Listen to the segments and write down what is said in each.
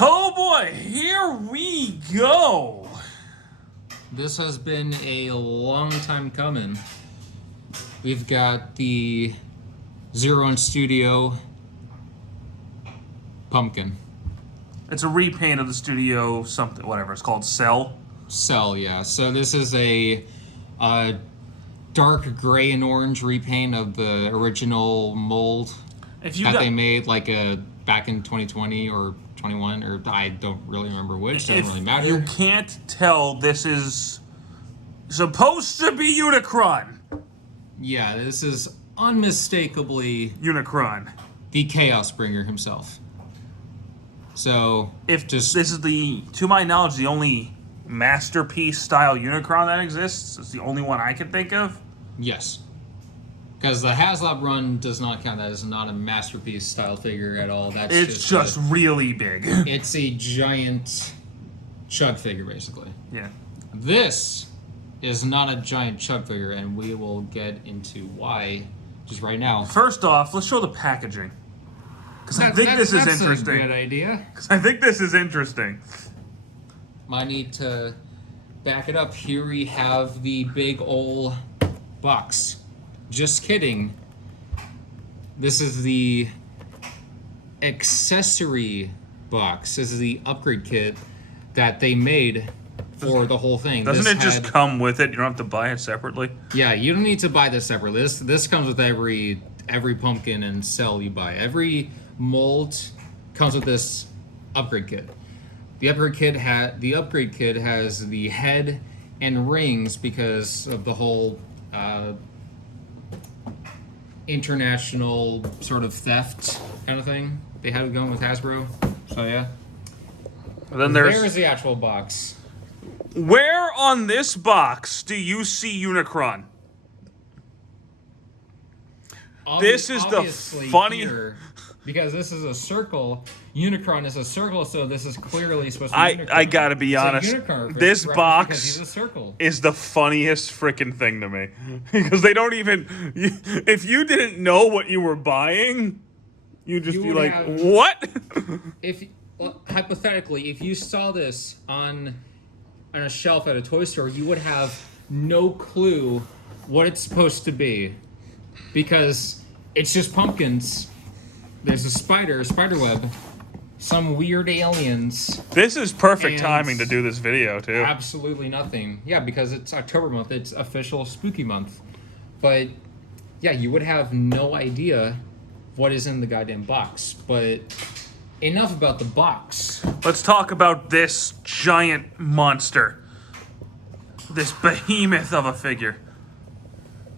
Oh boy, here we go. This has been a long time coming. We've got the 01Studio pumpkin. It's a repaint of the studio something, whatever. It's called Cell. Cell, yeah. So this is a dark gray and orange repaint of the original mold they made back in 2020 or 21, or I don't really remember which. Doesn't really matter. You can't tell this is supposed to be Unicron. Yeah, this is unmistakably Unicron, the Chaos Bringer himself. So, this is to my knowledge, the only masterpiece style Unicron that exists. It's the only one I can think of. Yes. Because the HasLab run does not count. That is not a masterpiece style figure at all. It's just really big. It's a giant chug figure, basically. Yeah. This is not a giant chug figure, and we will get into why just right now. First off, let's show the packaging. Because I think this is interesting. That's a good idea. Because I think this is interesting. Might need to back it up. Here we have the big ol' box. Just kidding. This is the Accessory Box. This is the upgrade kit that they made for the whole thing. Doesn't it just come with it? You don't have to buy it separately? Yeah, you don't need to buy this separately. This comes with every pumpkin and cell you buy. Every mold comes with this upgrade kit. The upgrade kit has the head and rings because of the whole international sort of theft kind of thing they had going with Hasbro. So yeah. And then there's the actual box. Where on this box do you see Unicron? This is the funny... Because this is a circle. Unicron is a circle, so this is clearly supposed to be Unicron. I gotta be honest. This box is the funniest freaking thing to me. Because they don't even... If you didn't know what you were buying, you'd just be like, what? Hypothetically, if you saw this on a shelf at a toy store, you would have no clue what it's supposed to be. Because it's just pumpkins. There's a spider web, some weird aliens. This is perfect timing to do this video, too. Absolutely nothing. Yeah, because it's October month. It's official spooky month. But, yeah, you would have no idea what is in the goddamn box. But enough about the box. Let's talk about this giant monster. This behemoth of a figure.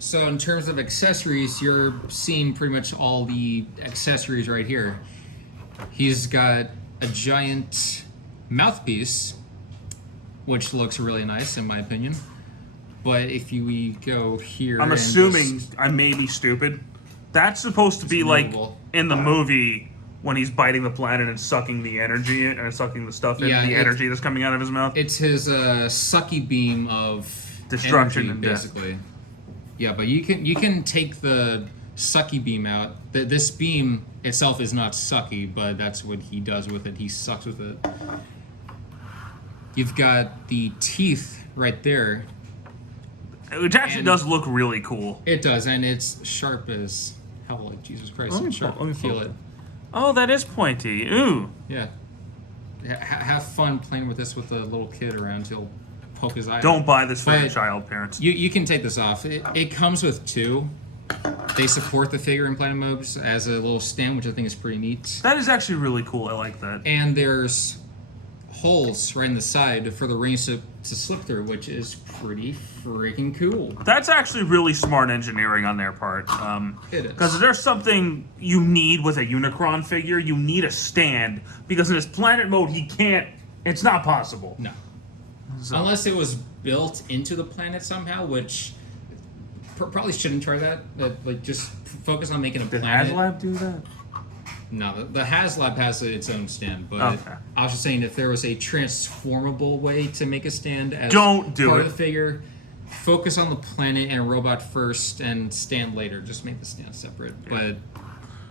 So in terms of accessories, you're seeing pretty much all the accessories right here. He's got a giant mouthpiece, which looks really nice in my opinion. But if we go here... I'm assuming I may be stupid. That's supposed to be like in the movie when he's biting the planet and sucking the energy and sucking the stuff in, the energy that's coming out of his mouth. It's his sucky beam of destruction energy, and basically. Death. Yeah, but you can take the sucky beam out. This beam itself is not sucky, but that's what he does with it. He sucks with it. You've got the teeth right there. Which actually does look really cool. It does, and it's sharp as hell, like Jesus Christ. It's sharp. Let me feel it. Oh, that is pointy. Ooh. Yeah. Have fun playing with this with a little kid around. He'll poke his eye. Don't buy this for your child, parents. You can take this off. It comes with two. They support the figure in planet modes as a little stand, which I think is pretty neat. That is actually really cool. I like that. And there's holes right in the side for the rings to slip through, which is pretty freaking cool. That's actually really smart engineering on their part. It is. Because there's something you need with a Unicron figure. You need a stand. Because in his planet mode, he can't... It's not possible. No. So. Unless it was built into the planet somehow, which probably shouldn't try that. Like, just focus on making a planet. Did HasLab do that? No, the HasLab has its own stand, but I was just saying if there was a transformable way to make a stand as part of the figure, focus on the planet and robot first and stand later. Just make the stand separate. But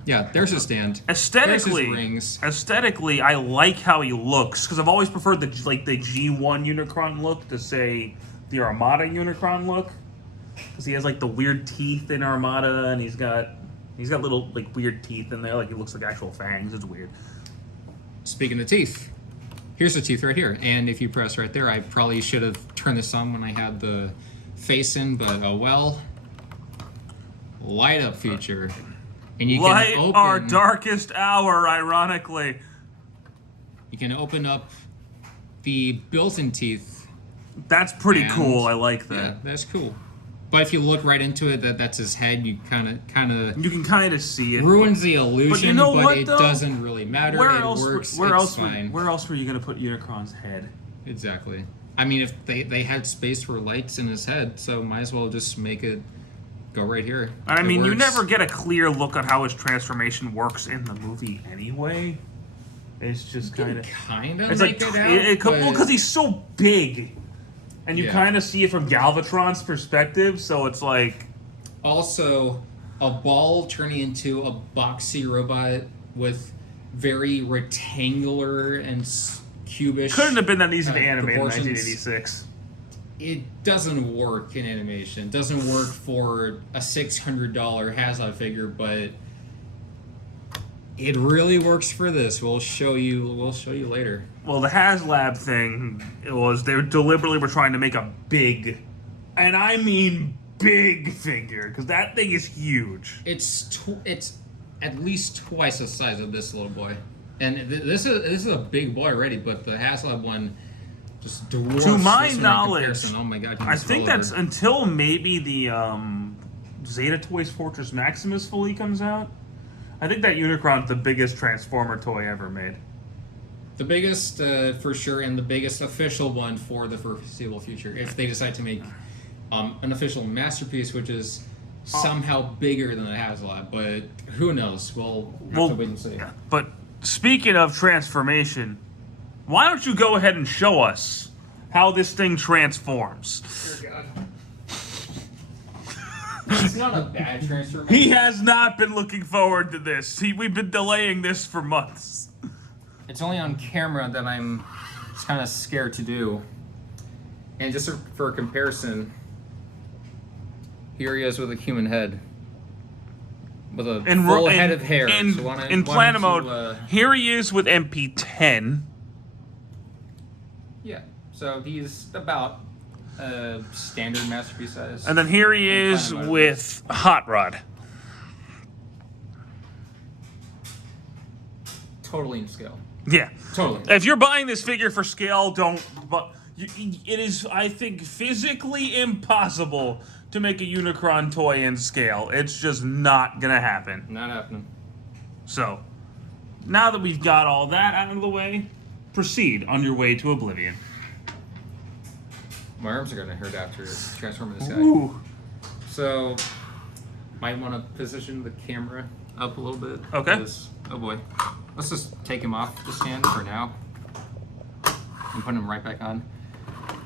Yeah, there's his stand. Aesthetically, there's his rings. Aesthetically, I like how he looks because I've always preferred the G1 Unicron look to say the Armada Unicron look, because he has like the weird teeth in Armada, and he's got little like weird teeth in there, like it looks like actual fangs. It's weird. Speaking of teeth, here's the teeth right here, and if you press right there, I probably should have turned this on when I had the face in, but oh well. Light up feature. And you Light can open our darkest hour, ironically. You can open up the built-in teeth. That's pretty cool. I like that. Yeah, that's cool. But if you look right into it, that's his head. You kind of you can kind of see it. Ruins the illusion, but you know what, it though? Doesn't really matter. Where it else? Works. Where it's else? fine. Where else were you gonna put Unicron's head? Exactly. I mean, if they had space for lights in his head, so might as well just make it go right here. I mean, you never get a clear look at how his transformation works in the movie anyway. It's just kind of it's like because he's so big, and you kind of see it from Galvatron's perspective. So it's like also a ball turning into a boxy robot with very rectangular and cubish. Couldn't have been that easy to animate in proportions. 1986. It doesn't work in animation. It doesn't work for a $600 HasLab figure, but it really works for this. We'll show you later. Well, the HasLab thing was they deliberately were trying to make a big, and I mean big figure, because that thing is huge. It's at least twice the size of this little boy, and this is a big boy already. But the HasLab one just dwarfs to my this one in knowledge. comparison. Oh my god! I think that's until maybe the Zeta Toys Fortress Maximus fully comes out. I think that Unicron's the biggest Transformer toy ever made. The biggest, for sure, and the biggest official one for the foreseeable future. If they decide to make an official masterpiece, which is somehow bigger than the HasLab, but who knows? We'll have to wait and see. Yeah. But speaking of transformation, why don't you go ahead and show us how this thing transforms? Dear God. It's not a bad transformation. He has not been looking forward to this. We've been delaying this for months. It's only on camera that I'm kind of scared to do. And just for a comparison, here he is with a human head. With a full head of hair. In planet mode, here he is with MP10. Yeah, so he's about standard masterpiece size. And then here he is with Hot Rod. Totally in scale. Yeah. Totally. If you're buying this figure for scale, don't... But it is, I think, physically impossible to make a Unicron toy in scale. It's just not going to happen. Not happening. So, now that we've got all that out of the way, proceed on your way to oblivion. My arms are going to hurt after transforming this guy. Ooh. So, might want to position the camera up a little bit. Okay. Oh boy. Let's just take him off the stand for now. And put him right back on.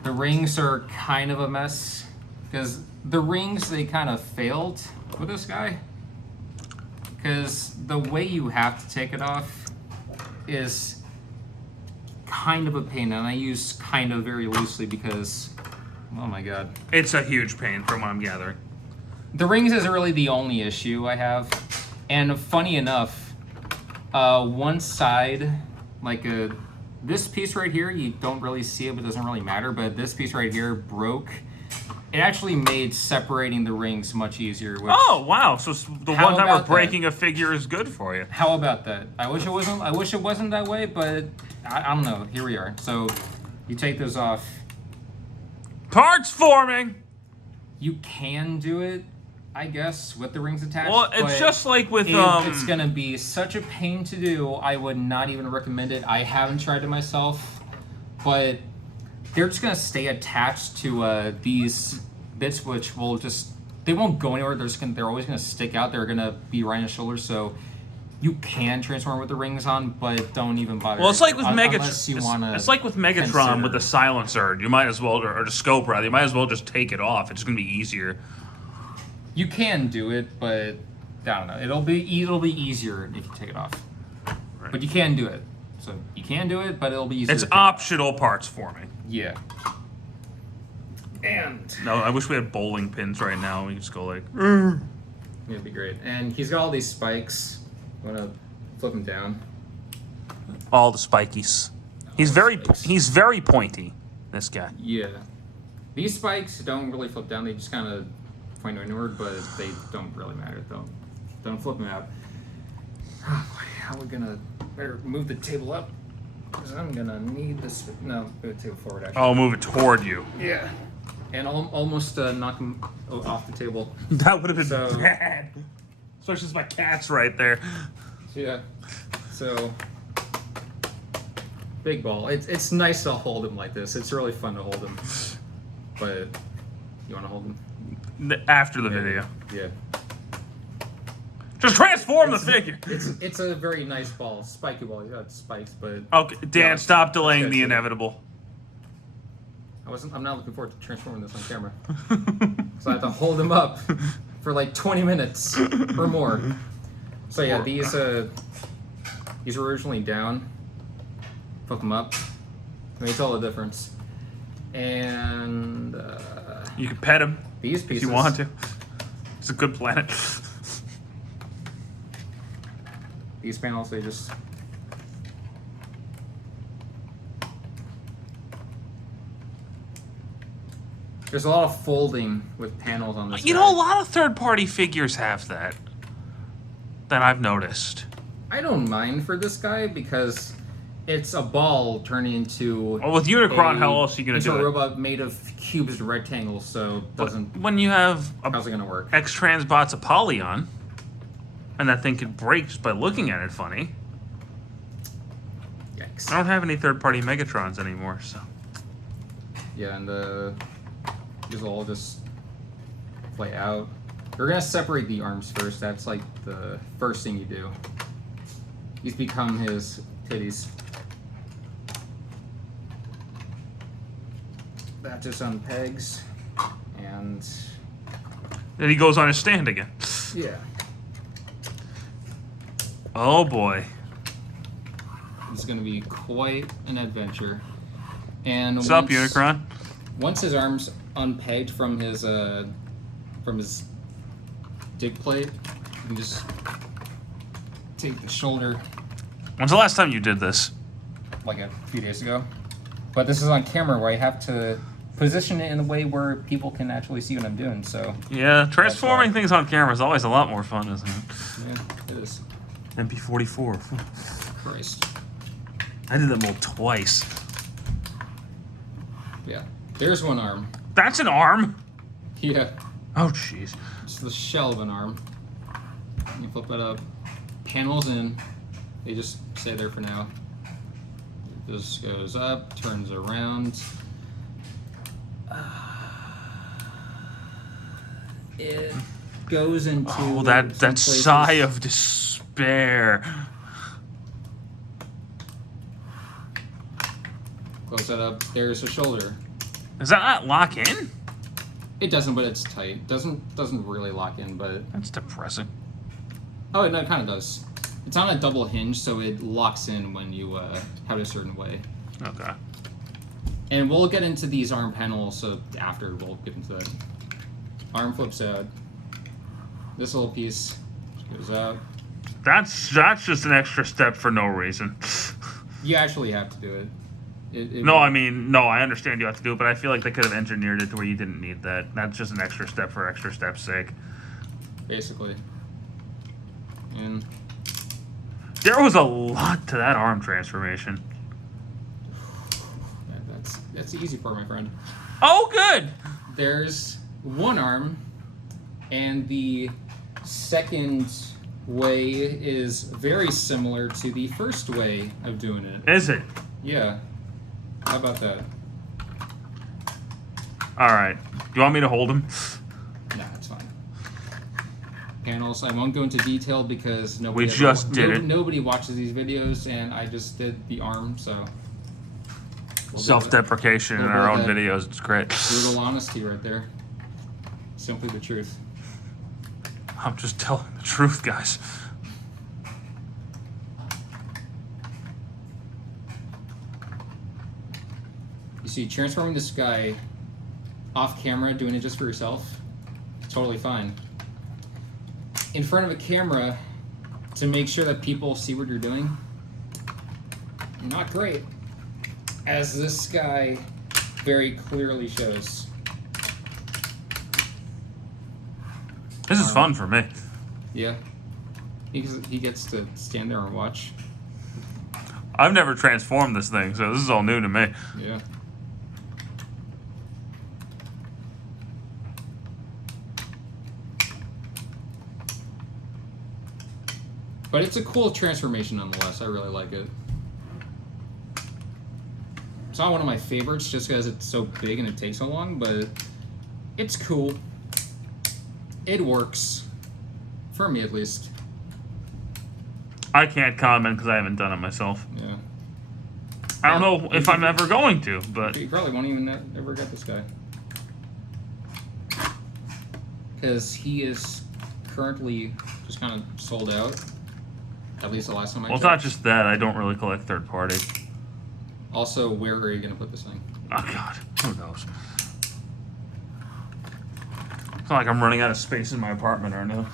The rings are kind of a mess. Because the rings, they kind of failed with this guy. Because the way you have to take it off is kind of a pain. And I use kind of very loosely because, oh my god. It's a huge pain from what I'm gathering. The rings isn't really the only issue I have. And funny enough, one side, like this piece right here, you don't really see it, but it doesn't really matter. But this piece right here broke. It actually made separating the rings much easier. Which, oh wow! So the one time we're breaking a figure is good for you. How about that? I wish it wasn't. I wish it wasn't that way, but I don't know. Here we are. So you take those off. Parts forming. You can do it, I guess, with the rings attached. Well, it's just like with it's gonna be such a pain to do. I would not even recommend it. I haven't tried it myself, but they're just gonna stay attached to these bits, which will they won't go anywhere. They're always gonna stick out. They're gonna be right on the shoulder. So you can transform with the rings on, but don't even bother. Well, it's like with Megatron. It's like with Megatron with the silencer. You might as well, or the scope rather. You might as well just take it off. It's gonna be easier. You can do it, but I don't know. It'll be easier if you take it off. Right. But you can do it. So you can do it, but it'll be easier. It's optional parts for me. Yeah. And no, I wish we had bowling pins right now. We could just go like. It'd be great. And he's got all these spikes. I'm gonna flip him down. All the spikies. He's very pointy. This guy. Yeah. These spikes don't really flip down. They just kind of point inward, but they don't really matter. Don't flip them out. Oh boy, how are we gonna better move the table up? Because I'm gonna need this. No, move the table forward. Actually. Oh, move it toward you. Yeah. And almost knock him off the table. That would have been bad. Especially since my cat's right there. Yeah. So. Big ball. It's nice to hold him like this. It's really fun to hold him. But you want to hold him? After the video. Yeah. Just transform the figure. It's a very nice ball, spiky ball. You got spikes, but okay, Dan, stop delaying the inevitable. I'm not looking forward to transforming this on camera. So I have to hold him up for like 20 minutes or more. So yeah, these are originally down. Flip them up. Let me tell the difference. And you can pet him. These pieces. If you want to. It's a good planet. These panels, they just. There's a lot of folding with panels on this. You know, a lot of third-party figures have that. That I've noticed. I don't mind for this guy because it's a ball turning into. Well, with Unicron, how else are you gonna do it? It's a robot made of cubes and rectangles, so it doesn't. When you have how's it gonna work? X-Transbot's a polygon, and that thing could break just by looking at it funny. Yikes! I don't have any third-party Megatrons anymore, so. Yeah, and these will all just play out. We're gonna separate the arms first. That's like the first thing you do. These become his titties. That just unpegs, and then he goes on his stand again. Yeah. Oh boy. It's gonna be quite an adventure. And what's up, Unicron? Once his arms unpegged from his dig plate, you can just take the shoulder. When's the last time you did this? Like a few days ago. But this is on camera where I have to position it in a way where people can actually see what I'm doing, so. Yeah, transforming things on camera is always a lot more fun, isn't it? Yeah, it is. MP44. Christ. I did that mold twice. Yeah. There's one arm. That's an arm? Yeah. Oh, jeez. It's the Shelving Arm. You flip that up. Panels in. They just stay there for now. This goes up, turns around. It goes into. Oh, that sigh of despair. Close that up. There's a shoulder. Does that not lock in? It doesn't, but it's tight. Doesn't really lock in, but. That's depressing. Oh no, it kind of does. It's on a double hinge, so it locks in when you have it a certain way. Okay. And we'll get into these arm panels, so after we'll get into that. Arm flips out. This little piece goes out. That's just an extra step for no reason. You actually have to do it. No, I mean, no, I understand you have to do it, but I feel like they could have engineered it to where you didn't need that. That's just an extra step for extra step's sake. Basically. And there was a lot to that arm transformation. That's the easy part, my friend. Oh, good! There's one arm, and the second way is very similar to the first way of doing it. Is it? Yeah. How about that? Alright. You want me to hold him? Nah, it's fine. Panels, I won't go into detail because nobody nobody watches these videos, and I just did the arm, so. Self-deprecation in our own videos. It's great. Brutal honesty right there. Simply the truth. I'm just telling the truth, guys. You see, transforming this guy off camera, doing it just for yourself, totally fine. In front of a camera, to make sure that people see what you're doing, not great. As this guy very clearly shows. This is fun for me. Yeah. He gets to stand there and watch. I've never transformed this thing, so this is all new to me. Yeah. But it's a cool transformation nonetheless. I really like it. It's not one of my favorites just because it's so big and it takes so long, but it's cool. It works. For me, at least. I can't comment because I haven't done it myself. Yeah. I don't know if I'm ever going to, but... You probably won't even ever get this guy. Because he is currently just kind of sold out. At least the last time I checked. Well, it's not just that. I don't really collect third party. Also, where are you going to put this thing? Oh, God. Who knows? It's not like I'm running out of space in my apartment right now.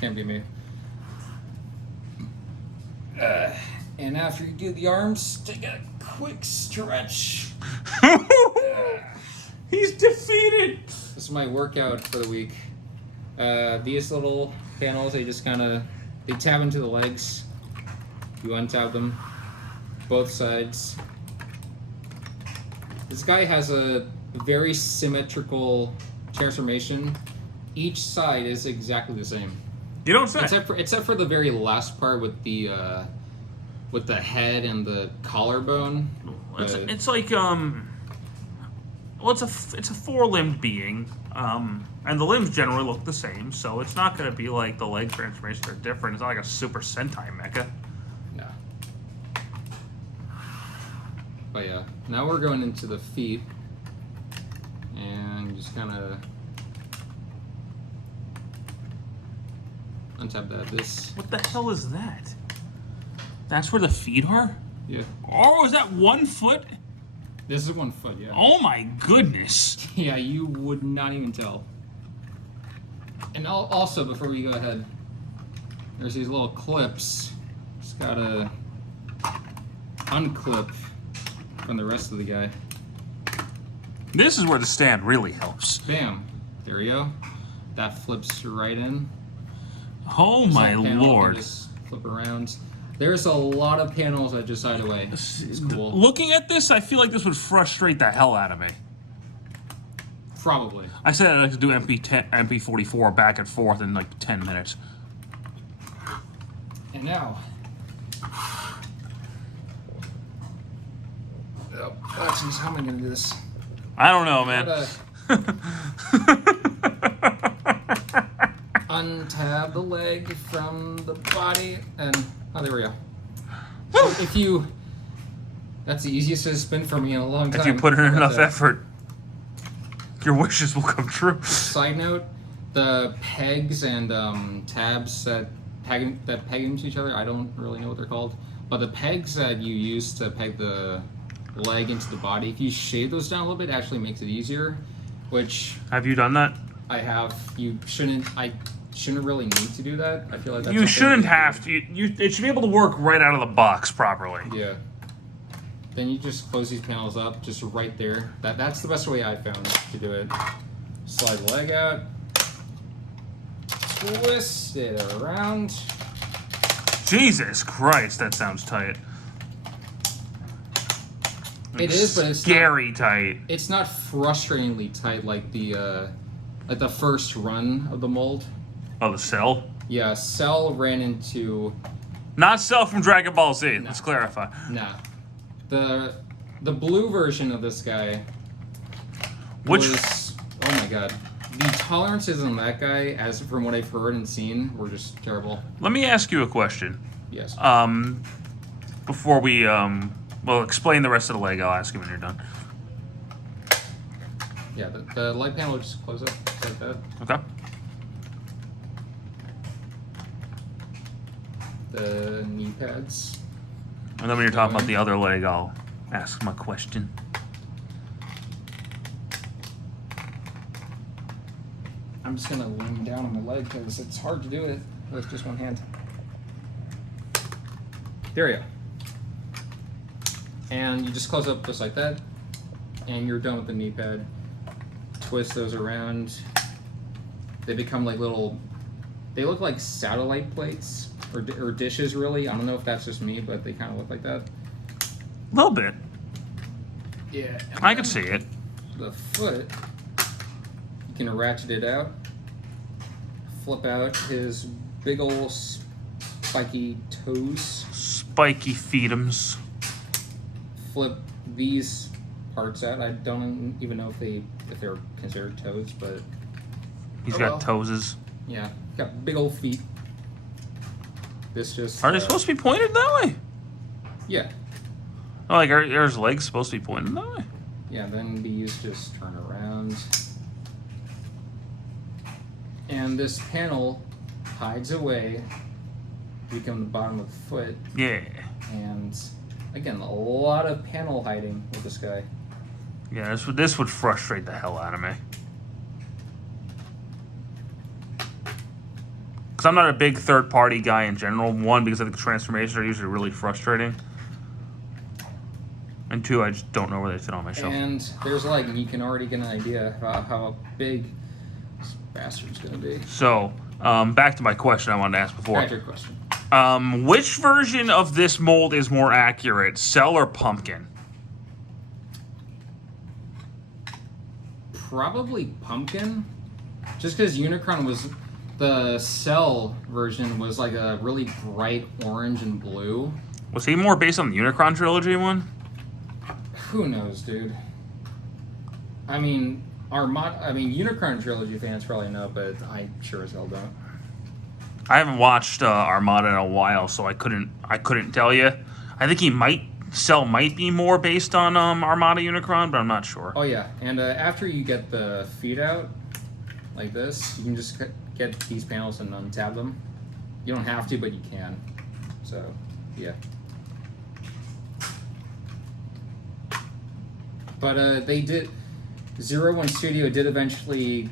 Can't be me. And after you do the arms, take a quick stretch. He's defeated! This is my workout for the week. These little panels, they just kind of... They tab into the legs. You untab them. Both sides. This guy has a very symmetrical transformation. Each side is exactly the same. You don't say. Except for the very last part with the head and the collarbone. It's like well, it's a four-limbed being, and the limbs generally look the same, so it's not going to be like the leg transformations are different. It's not like a Super Sentai mecha. No. But yeah, now we're going into the feet, and just kind of untap that. This. What the hell is that? That's where the feet are? Yeah. Oh, is that 1 foot? This is 1 foot, yeah. Oh my goodness. Yeah, you would not even tell. And also, before we go ahead, there's these little clips. Just gotta unclip from the rest of the guy. This is where the stand really helps. Bam. There we go. That flips right in. Oh my lord. Just flip around. There's a lot of panels that just side away. It's cool. Looking at this, I feel like this would frustrate the hell out of me. Probably. I said I'd like to do MP44 back and forth in like 10 minutes. And now... Oh, jeez, how am I going to do this? I don't know, man. Untab the leg from the body, and oh, there we go. So if you, that's the easiest to spin for me in a long time. If you put in enough effort, your wishes will come true. Side note: the pegs and tabs that peg into each other. I don't really know what they're called, but the pegs that you use to peg the leg into the body, if you shave those down a little bit, it actually makes it easier. Which have you done that? I have. You shouldn't. I shouldn't really need to do that. I feel like that's you shouldn't have to. It should be able to work right out of the box properly. Yeah. Then you just close these panels up, just right there. That's the best way I found to do it. Slide the leg out. Twist it around. Jesus Christ, that sounds tight. It is, but it's scary tight. It's not frustratingly tight like the first run of the mold. Oh, the Cell? Yeah, Cell ran into... Not Cell from Dragon Ball Z, let's clarify. Nah. The blue version of this guy was... Oh my god. The tolerances on that guy, as from what I've heard and seen, were just terrible. Let me ask you a question. Yes. Before we, well, explain the rest of the leg, I'll ask you when you're done. Yeah, the light panel will just close up, just like that. Okay. the knee pads. And then when you're talking about the other leg, I'll ask my question. I'm just gonna lean down on my leg because it's hard to do it with just one hand. There you go. And you just close up just like that, and you're done with the knee pad. Twist those around. They become like little, they look like satellite plates or dishes really. I don't know if that's just me, but they kind of look like that. A little bit. Yeah. I can see it. The foot, you can ratchet it out, flip out his big ol' spiky toes. Spiky feetums. Flip these parts out. I don't even know if they're considered toes, but he's got toeses. Yeah, got big old feet. This just are they supposed to be pointed that way? Yeah. Oh, like are his legs supposed to be pointed that way? Yeah. Then these just turn around, and this panel hides away. Become the bottom of the foot. Yeah. And again, a lot of panel hiding with this guy. Yeah, this would frustrate the hell out of me. Because I'm not a big third-party guy in general. One, because I think the transformations are usually really frustrating. And two, I just don't know where they fit on my shelf. And there's like, you can already get an idea about how big this bastard's gonna be. So, back to my question I wanted to ask before. Back to your question. Which version of this mold is more accurate, Cell or Pumpkin? Probably Pumpkin. Just because Unicron was... The Cell version was like a really bright orange and blue. Was he more based on the Unicron trilogy one? Who knows, dude? I mean, Unicron trilogy fans probably know, but I sure as hell don't. I haven't watched Armada in a while, so I couldn't tell you. I think Cell might be more based on Armada Unicron, but I'm not sure. Oh yeah, and after you get the feet out, like this, you can just get these panels and untab them. You don't have to, but you can. So, yeah. But they did. 01Studio did eventually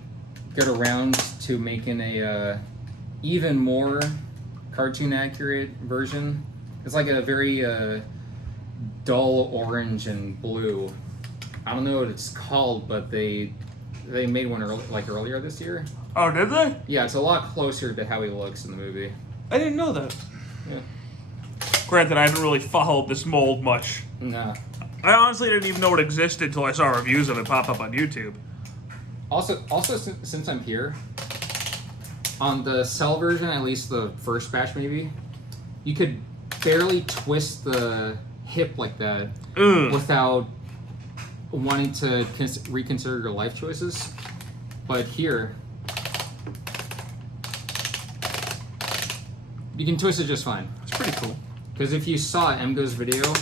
get around to making a even more cartoon accurate version. It's like a very dull orange and blue. I don't know what it's called, but they made one earlier this year. Oh, did they? Yeah, it's a lot closer to how he looks in the movie. I didn't know that. Yeah. Granted, I haven't really followed this mold much. Nah. I honestly didn't even know it existed until I saw reviews of it pop up on YouTube. Also, since I'm here, on the Cell version, at least the first batch maybe, you could barely twist the hip like that without wanting to reconsider your life choices. But here, you can twist it just fine. It's pretty cool. Because if you saw Emgo's video,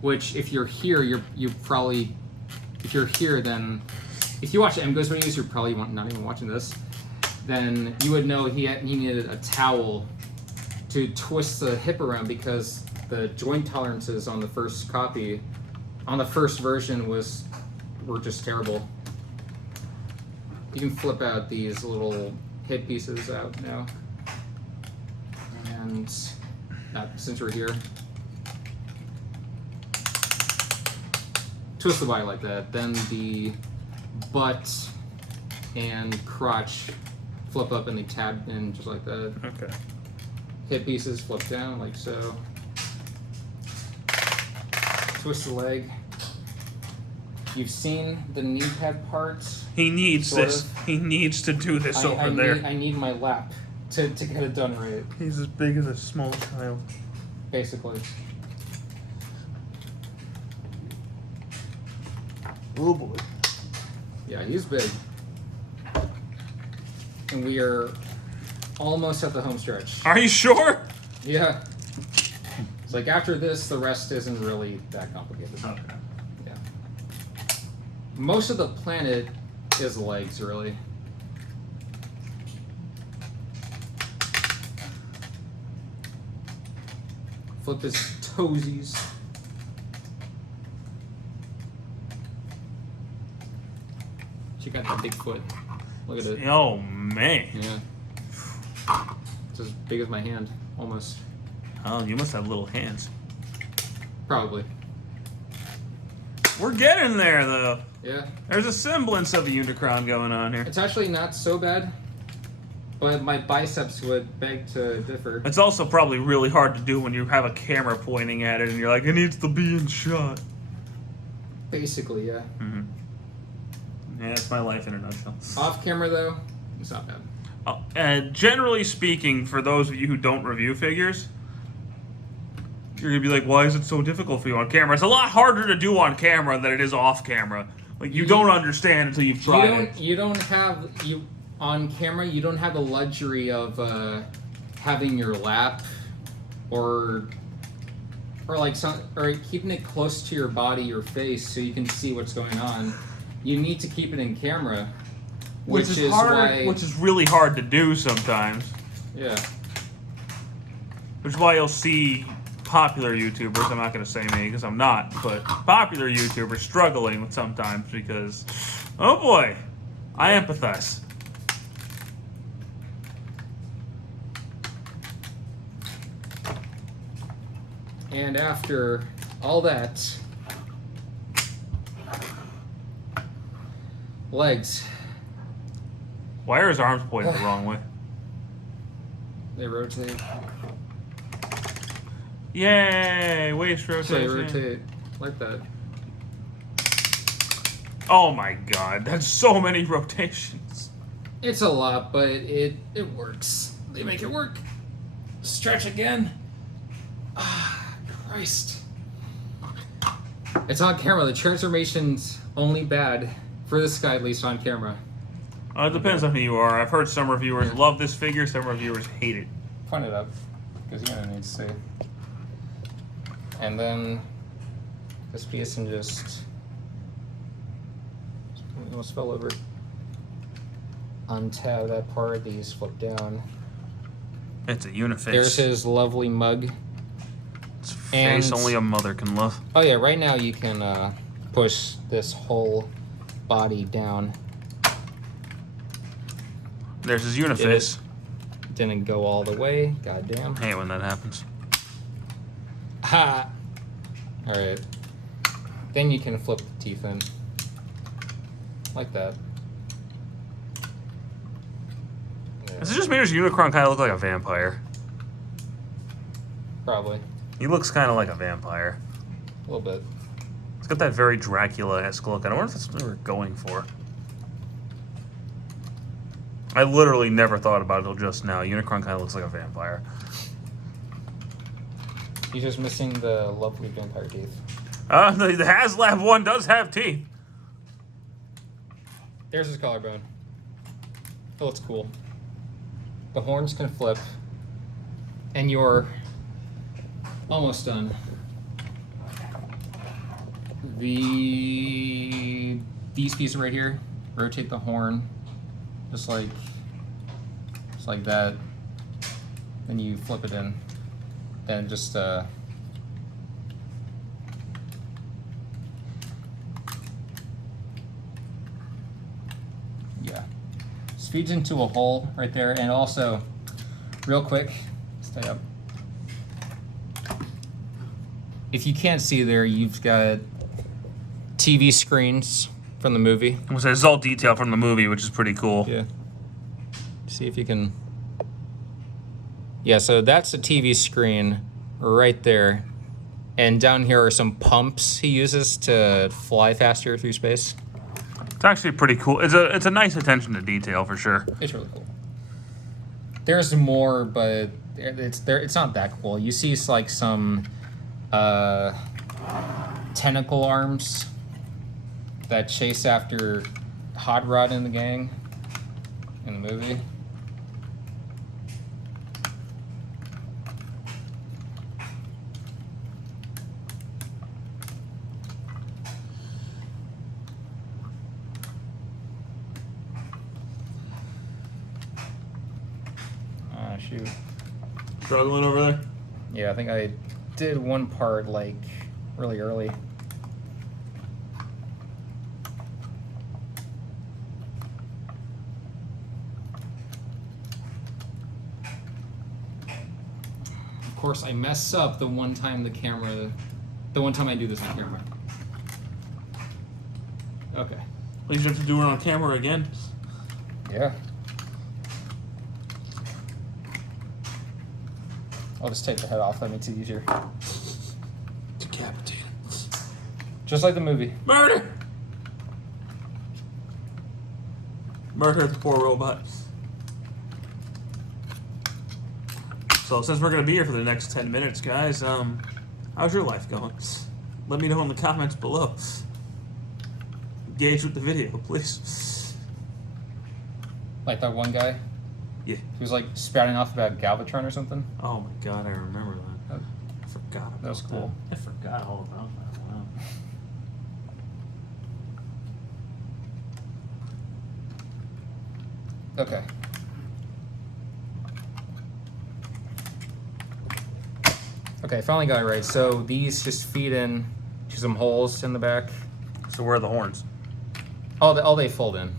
which if you're here, if you're here, then if you watch Emgo's videos, you're probably not even watching this. Then you would know he needed a towel to twist the hip around because the joint tolerances on the first copy, on the first version were just terrible. You can flip out these little hip pieces out now. And since we're here, twist the body like that. Then the butt and crotch flip up and they tab in just like that. Okay. Hip pieces flip down like so. Twist the leg. You've seen the knee pad parts. He needs this. He needs to do this over there. I need my lap to get it done right. He's as big as a small child. Basically. Oh boy. Yeah, he's big. And we are almost at the home stretch. Are you sure? Yeah. It's like after this, the rest isn't really that complicated. Okay. Yeah. Most of the planet is legs, really. Flip his toesies. Check out that big foot. Look at it. Oh, man. Yeah. It's as big as my hand, almost. Oh, you must have little hands. Probably. We're getting there, though. Yeah. There's a semblance of a Unicron going on here. It's actually not so bad, but my biceps would beg to differ. It's also probably really hard to do when you have a camera pointing at it and you're like, it needs to be in shot. Basically, yeah. Mm-hmm. Yeah, that's my life in a nutshell. Off camera, though, it's not bad. Generally speaking, for those of you who don't review figures, you're going to be like, why is it so difficult for you on camera? It's a lot harder to do on camera than it is off camera. Like, you don't understand until you've tried it. On camera, you don't have the luxury of having your lap or keeping it close to your body, your face, so you can see what's going on. You need to keep it in camera, which is really hard to do sometimes. Yeah. Which is why you'll see popular YouTubers, I'm not going to say me because I'm not, but popular YouTubers struggling with sometimes because, oh boy, I empathize. And after all that, legs. Why are his arms pointed the wrong way? They rotate. Yay! Waist rotation. They rotate like that. Oh my god, that's so many rotations. It's a lot, but it works. They make it work. Stretch again. Ah, Christ. It's on camera. The transformation's only bad for this guy, at least on camera. It depends on who you are. I've heard some reviewers love this figure, some reviewers hate it. Point it up, because you're gonna need to see. And then this piece and just almost fell over. Untab that part. These flip down. It's a uniface. There's his lovely mug. It's a face only a mother can love. Oh yeah, right now you can push this whole body down. There's his uniface. Didn't go all the way. Goddamn. Hate when that happens. Ha! Alright. Then you can flip the teeth in. Like that. Is it just me or does Unicron kind of look like a vampire? Probably. He looks kind of like a vampire. A little bit. It's got that very Dracula-esque look. I wonder if that's what they were going for. I literally never thought about it until just now. Unicron kind of looks like a vampire. He's just missing the lovely vampire teeth. The HasLab one does have teeth. There's his collarbone. It looks cool. The horns can flip. And you're almost done. These pieces right here, rotate the horn just like that. Then you flip it in. Then just yeah. Just feeds into a hole right there. And also, real quick, stay up. If you can't see there, you've got TV screens from the movie. This is all detail from the movie, which is pretty cool. Yeah. See if you can. Yeah, so that's a TV screen right there. And down here are some pumps he uses to fly faster through space. It's actually pretty cool. It's a nice attention to detail for sure. It's really cool. There's more, but it's not that cool. You see like some tentacle arms that chase after Hot Rod and the gang in the movie. Ah, shoot. Struggling over there? Yeah, I think I did one part like really early. Of course, I mess up the one time I do this on camera. Okay. At least you have to do it on camera again. Yeah. I'll just take the head off. That makes it easier. Decapitated. Just like the movie. Murder! Murder the poor robot. So since we're going to be here for the next 10 minutes, guys, how's your life going? Let me know in the comments below. Engage with the video, please. Like that one guy? Yeah. He was like spouting off about Galvatron or something? Oh my god, I remember that. I forgot about that. That was cool. I forgot all about that. Wow. Okay. Okay, finally got it right. So these just feed in to some holes in the back. So where are the horns? Oh, they fold in.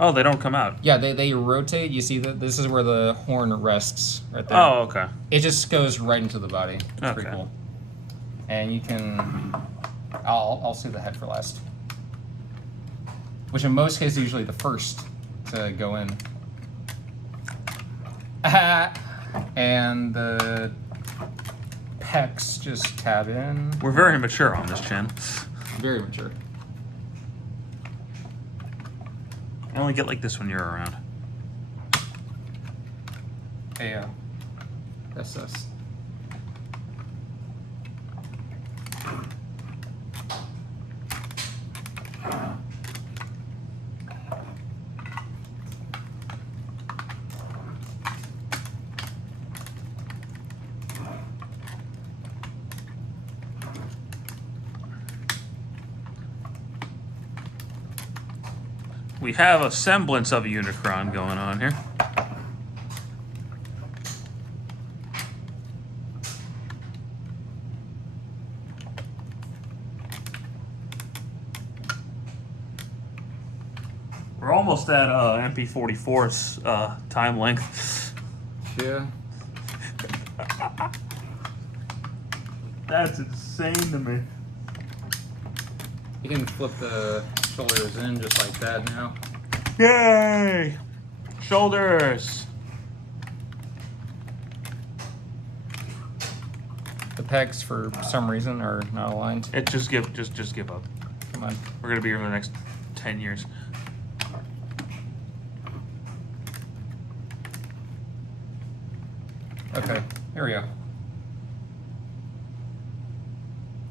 Oh, they don't come out. Yeah, they rotate. You see that this is where the horn rests right there. Oh, okay. It just goes right into the body. It's pretty Okay. cool. And you can, I'll save the head for last. Which in most cases is usually the first to go in. And the pecs just tab in. We're very mature on this channel. Very mature. I only get like this when you're around. Yeah. That's us. We have a semblance of a Unicron going on here. We're almost at MP44's time length. Yeah. That's insane to me. You can flip the shoulders in just like that now. Yay! Shoulders. The pegs, for some reason, are not aligned. It just give up. Come on. We're gonna be here for the next 10 years. Okay, here we go.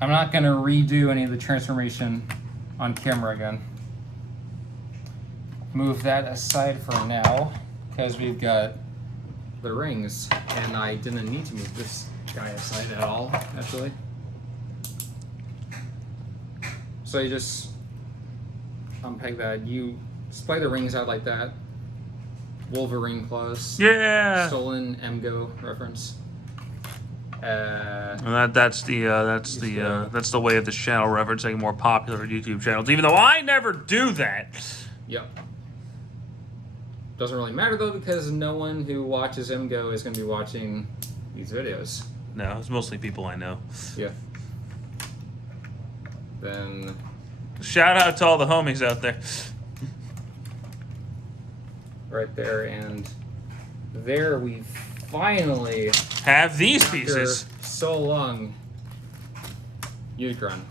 I'm not gonna redo any of the transformation on camera again. Move that aside for now, because we've got the rings, and I didn't need to move this guy aside at all, actually. So you just unpeg that. You splay the rings out like that. Wolverine claws. Yeah. Stolen MGO reference. And that's the way of this channel referencing more popular YouTube channels. Even though I never do that. Yep. Doesn't really matter though, because no one who watches MGO is going to be watching these videos. No, it's mostly people I know. Yeah. Then. Shout out to all the homies out there. Right there, and there we finally have these after pieces. So long, Unicron.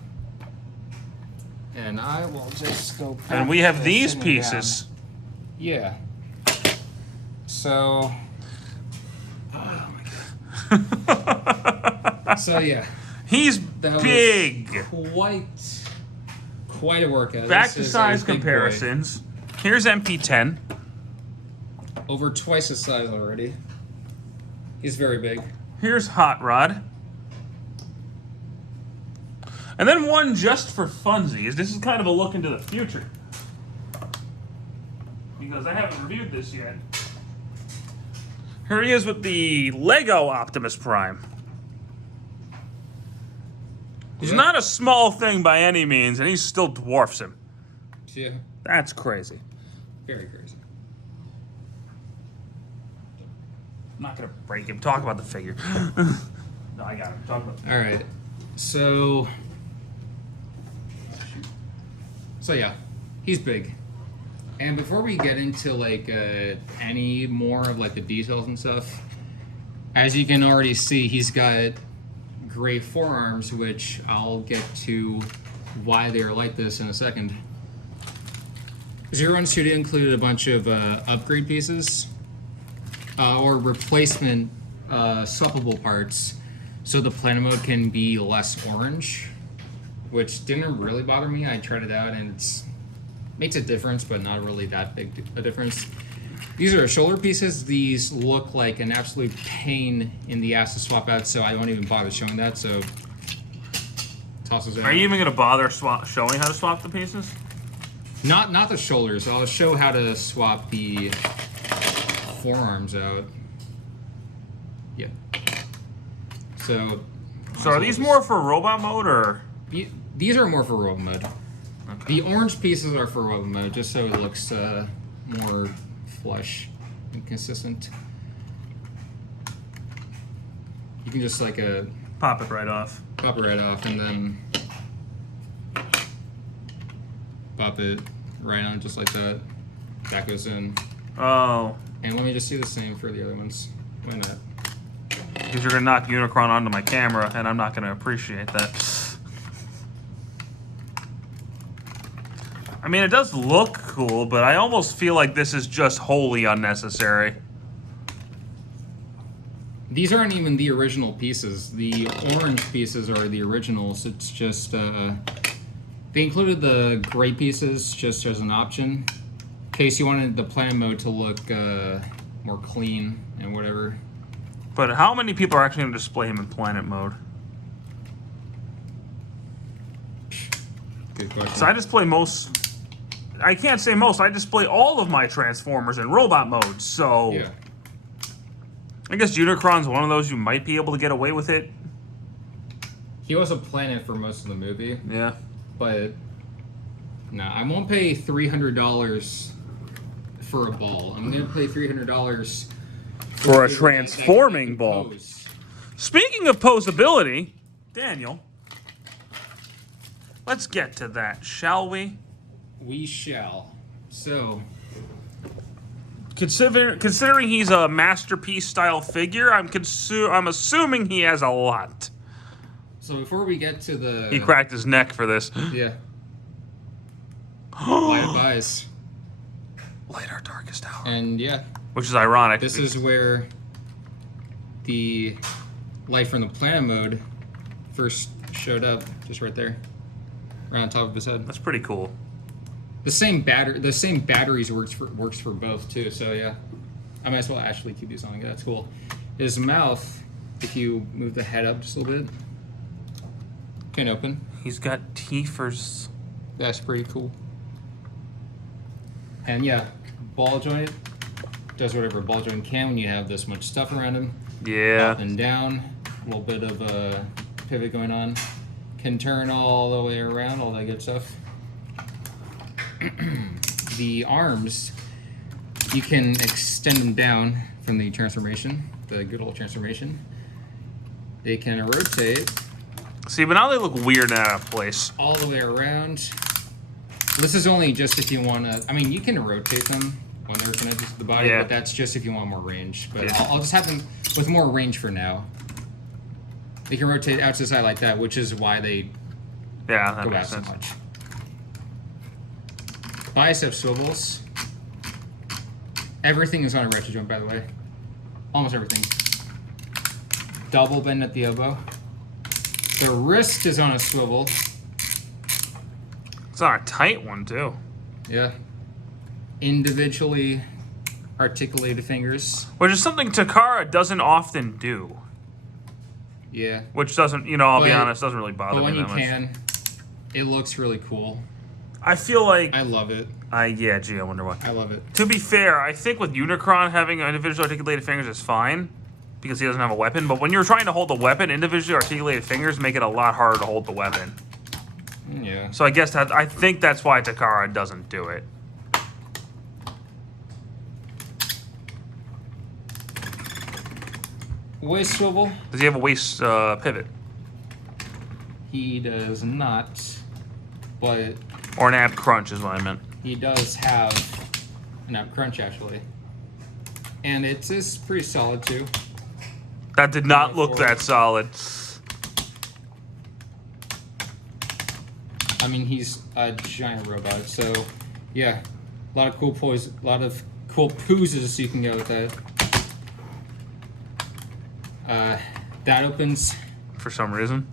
And I will just go. And we have these pieces. Down. Yeah. So. Oh my god. So yeah. He's big. Quite a workout. Back to size comparisons. Here's MP10. Over twice his size already. He's very big. Here's Hot Rod. And then one just for funsies. This is kind of a look into the future. Because I haven't reviewed this yet. Here he is with the Lego Optimus Prime. He's not a small thing by any means, and he still dwarfs him. Yeah. That's crazy. Very crazy. I'm not gonna break him. Talk about the figure. No, I got him. Talk about All right. So yeah, he's big. And before we get into like any more of like the details and stuff, as you can already see, he's got gray forearms, which I'll get to why they're like this in a second. 01Studio included a bunch of upgrade pieces or replacement swappable parts, so the planet mode can be less orange, which didn't really bother me. I tried it out and it makes a difference, but not really that big a difference. These are shoulder pieces. These look like an absolute pain in the ass to swap out, so I won't even bother showing that, so tosses it out. Are you even going to bother showing how to swap the pieces? Not the shoulders. I'll show how to swap the forearms out. Yeah. So are these more for robot mode, or? These are more for robot mode. Okay. The orange pieces are for robot mode, just so it looks more flush and consistent. You can just like pop it right off. Pop it right off, and then pop it right on, just like that. That goes in. Oh. And let me just do the same for the other ones. Why not? Because you're going to knock Unicron onto my camera, and I'm not going to appreciate that. I mean, it does look cool, but I almost feel like this is just wholly unnecessary. These aren't even the original pieces. The orange pieces are the originals. It's just, they included the gray pieces just as an option, in case you wanted the planet mode to look more clean and whatever. But how many people are actually going to display him in planet mode? Good question. So I display most... I can't say most. I display all of my Transformers in robot mode, so... Yeah. I guess Unicron's one of those you might be able to get away with it. He was a planet for most of the movie. Yeah. But no, I won't pay $300 for a ball. I'm gonna pay $300 For a transforming ball. Pose. Speaking of posability, Daniel, let's get to that, shall we? We shall. So, considering he's a masterpiece style figure, I'm assuming he has a lot. so before we get to the... He cracked his neck for this. Yeah. Light of eyes. Light our darkest hour. And yeah, Which is ironic. this is where the light from the planet mode first showed up, just right there, right on top of his head. That's pretty cool. The same batteries works for both too. So yeah, I might as well actually keep these on. That's cool. His mouth, if you move the head up just a little bit, can open. He's got teethers. That's pretty cool. And yeah, ball joint does whatever a ball joint can when you have this much stuff around him. Yeah. Up and down, a little bit of a pivot going on. Can turn all the way around, all that good stuff. The arms, you can extend them down from the transformation, the good old transformation. They can rotate. See, but now they look weird and out of place. All the way around. This is only just if you want to... I mean, you can rotate them when they're connected to the body, Yeah. but that's just if you want more range. But Yeah. I'll just have them with more range for now. They can rotate out to the side like that, which is why they Yeah, that go out makes so sense. much. Bicep swivels. Everything is on a retro joint, by the way. Almost everything. Double bend at the elbow. The wrist is on a swivel. It's on a tight one, too. Yeah. Individually articulated fingers. Which is something Takara doesn't often do. Yeah. Which doesn't, I'll be But- honest, doesn't really bother But me when you that much. can, it looks really cool. I feel like... I love it. I wonder why. I love it. To be fair, I think with Unicron having individual articulated fingers is fine. because he doesn't have a weapon. But when you're trying to hold the weapon, individually articulated fingers make it a lot harder to hold the weapon. Yeah. So I think that's why Takara doesn't do it. Waist swivel? Does he have a waist pivot? He does not, but... Or an ab crunch is what I meant. He does have an ab crunch, actually. And it is pretty solid, too. That did not look that solid. I mean, he's a giant robot, so... Yeah, a lot of cool pooses you can get with that. That opens. For some reason.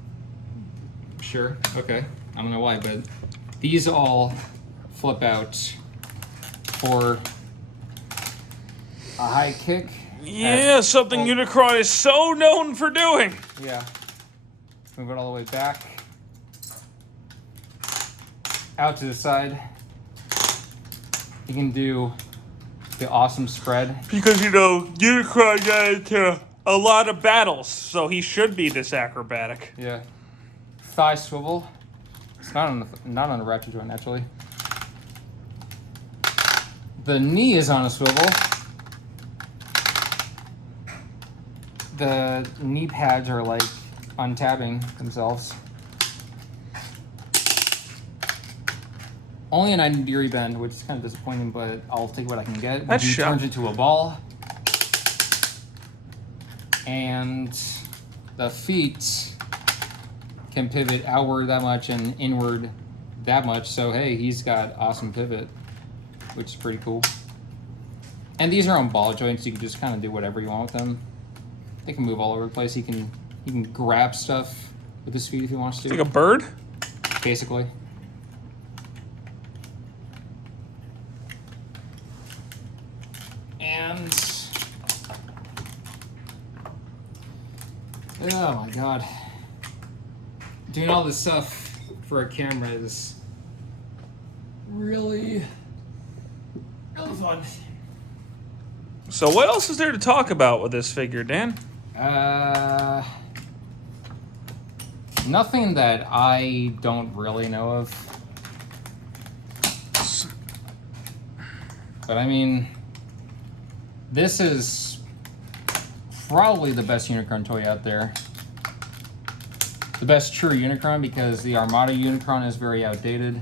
Sure, okay. I don't know why, but these all flip out for a high kick. Yeah, something Unicron is so known for doing. Yeah. Move it all the way back. Out to the side. You can do the awesome spread. Because, you know, Unicron got into a lot of battles, so he should be this acrobatic. Yeah. Thigh swivel. It's not on a ratchet joint, actually. The knee is on a swivel. The knee pads are like untabbing themselves. Only a 90-degree bend, which is kind of disappointing, but I'll take what I can get. That's he turns into a ball. And the feet can pivot outward that much and inward that much. So, hey, he's got awesome pivot, which is pretty cool. And these are on ball joints. You can just kind of do whatever you want with them. They can move all over the place. He can grab stuff with his feet if he wants to. Like a bird? Basically. And... oh my god. Doing all this stuff for a camera is really fun. So what else is there to talk about with this figure, Dan? Nothing that I don't really know of. But I mean, this is probably the best Unicron toy out there. The best true Unicron, because the Armada Unicron is very outdated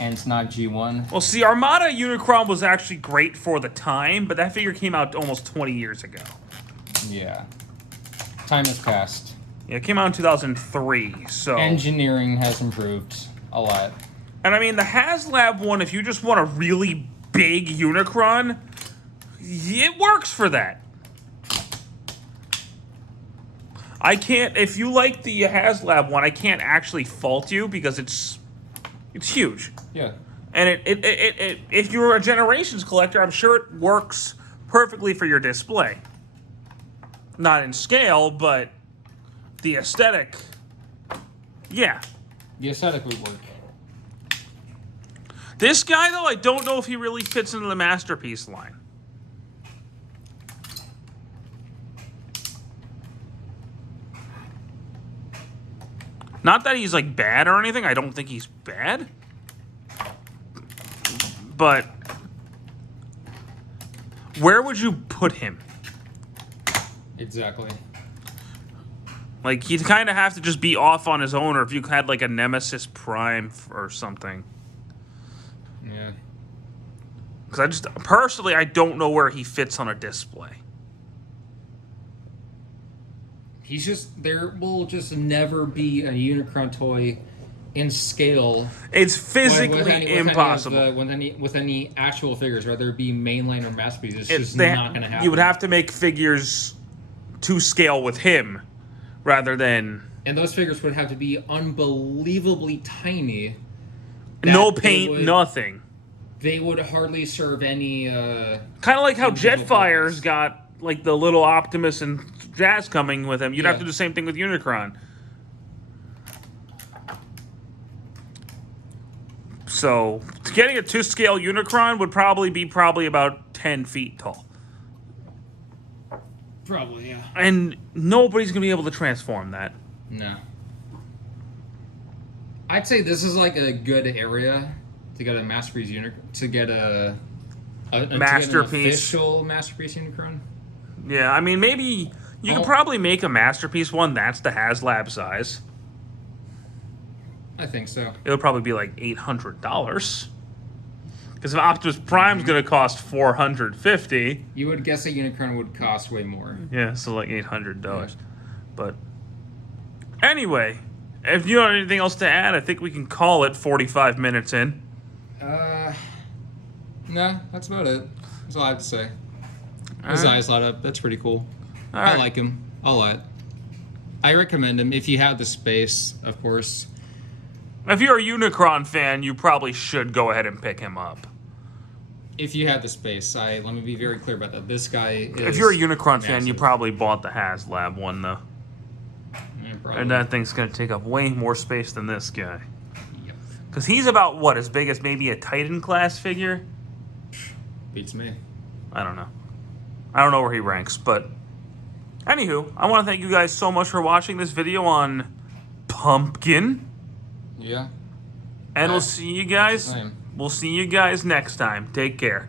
and it's not G1. Well, see, Armada Unicron was actually great for the time, but that figure came out almost 20 years ago. Yeah. Time has passed. Yeah, it came out in 2003, so... Engineering has improved a lot. And I mean, the HasLab one, if you just want a really big Unicron, it works for that. I can't, if you like the HasLab one, I can't actually fault you because it's huge. Yeah. And it if you're a Generations collector, I'm sure it works perfectly for your display. Not in scale, but the aesthetic, yeah. The aesthetic would work. This guy, though, I don't know if he really fits into the Masterpiece line. Not that he's, like, bad or anything. I don't think he's bad. But where would you put him? Exactly. Like, he'd kind of have to just be off on his own, or if you had, like, a Nemesis Prime or something. Yeah. Because personally, I don't know where he fits on a display. He's just, there will just never be a Unicron toy in scale. It's physically impossible. With any actual figures, whether it be mainline or masterpiece, it's just not going to happen. You would have to make figures to scale with him, rather than... And those figures would have to be unbelievably tiny. No paint, nothing. They would hardly serve any... kind of like how Jetfire's got like the little Optimus and Jazz coming with him. You'd have to do the same thing with Unicron. So, getting a to-scale Unicron would probably be about 10 feet tall. Probably, yeah. And nobody's going to be able to transform that. No. I'd say this is like a good area to get a Masterpiece Unicron, to get a Masterpiece. Official Masterpiece Unicron. Yeah, I mean, maybe you could probably make a Masterpiece one that's the HasLab size. I think so. It would probably be like $800. Because if Optimus Prime's going to cost $450. You would guess a Unicron would cost way more. Yeah, so like $800. Yeah. But anyway, if you don't have anything else to add, I think we can call it 45 minutes in. No, that's about it. That's all I have to say. His eyes light up. That's pretty cool. I like him a lot. I recommend him if you have the space, of course. If you're a Unicron fan, you probably should go ahead and pick him up. If you have the space, let me be very clear about that. This guy is If you're a Unicron fan, you probably bought the HasLab one, though. Yeah, and that thing's going to take up way more space than this guy. Yep. Because he's about, what, as big as maybe a Titan class figure? Beats me. I don't know. I don't know where he ranks, but... Anywho, I want to thank you guys so much for watching this video on Pumpkin. Yeah. And we'll see you guys. We'll see you guys next time. Take care.